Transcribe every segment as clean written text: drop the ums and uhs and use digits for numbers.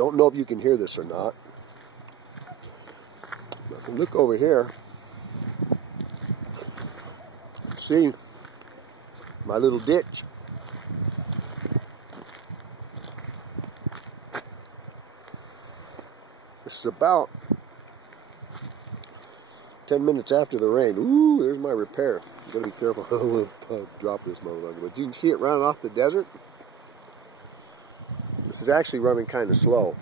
Don't know if you can hear this or not. If you look over here, see my little ditch. This is about 10 minutes after the rain. Ooh, there's my repair. You gotta be careful. I'll drop this motherfucker. But you can see it running off the desert. This is actually running kind of slow.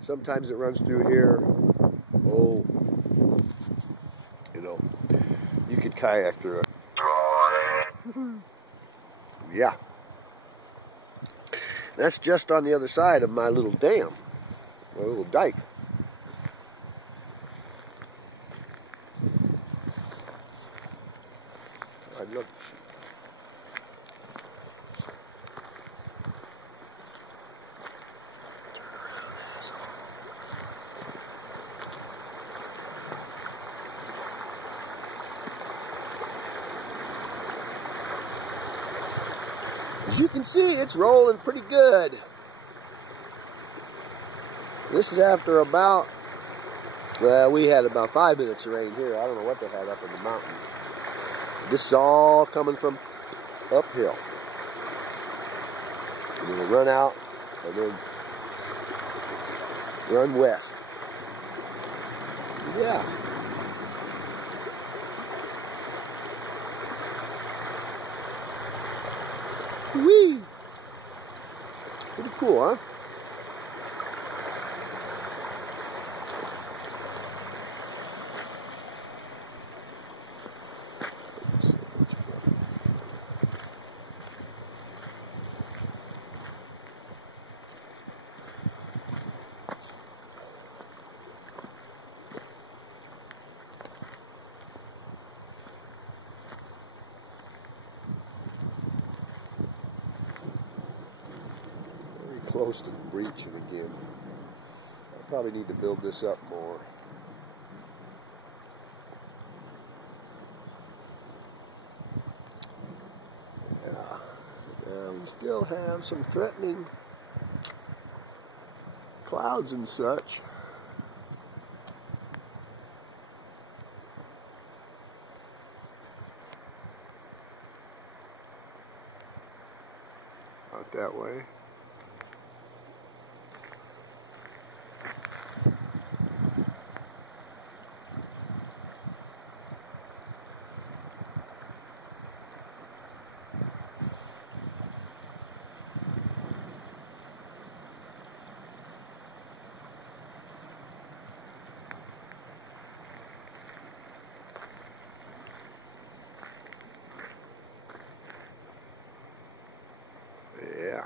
Sometimes it runs through here. Oh, you know, you could kayak through it. Yeah. That's just on the other side of my little dam, my little dike. I'd look. As you can see, it's rolling pretty good. This is after about, well, we had about 5 minutes of rain here. I don't know what they had up in the mountains. This is all coming from uphill. And then we'll run out and then run west. Yeah. Whee! Pretty cool, huh? Close to breaching again. I probably need to build this up more. Yeah. We still have some threatening clouds and such. Out that way. Yeah.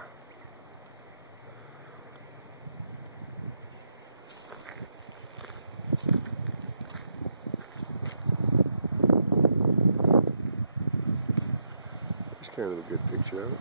It's kind of a good picture of it.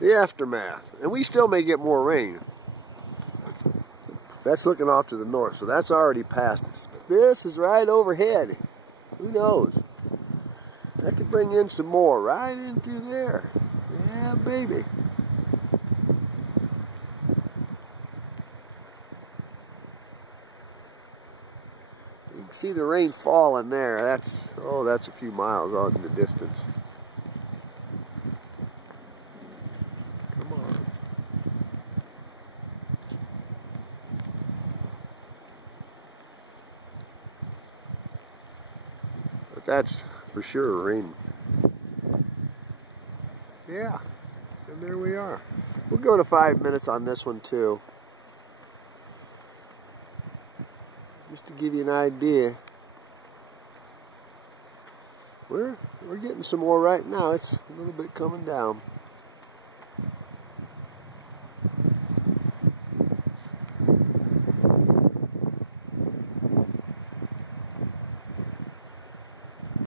The aftermath, and we still may get more rain. That's looking off to the north, so that's already past us. But this is right overhead. Who knows? That could bring in some more right in through there. Yeah, baby. You can see the rain falling there. That's a few miles out in the distance. But that's for sure rain. Yeah, and there we are. We'll go to 5 minutes on this one too, just to give you an idea. We're getting some more right now. It's a little bit coming down.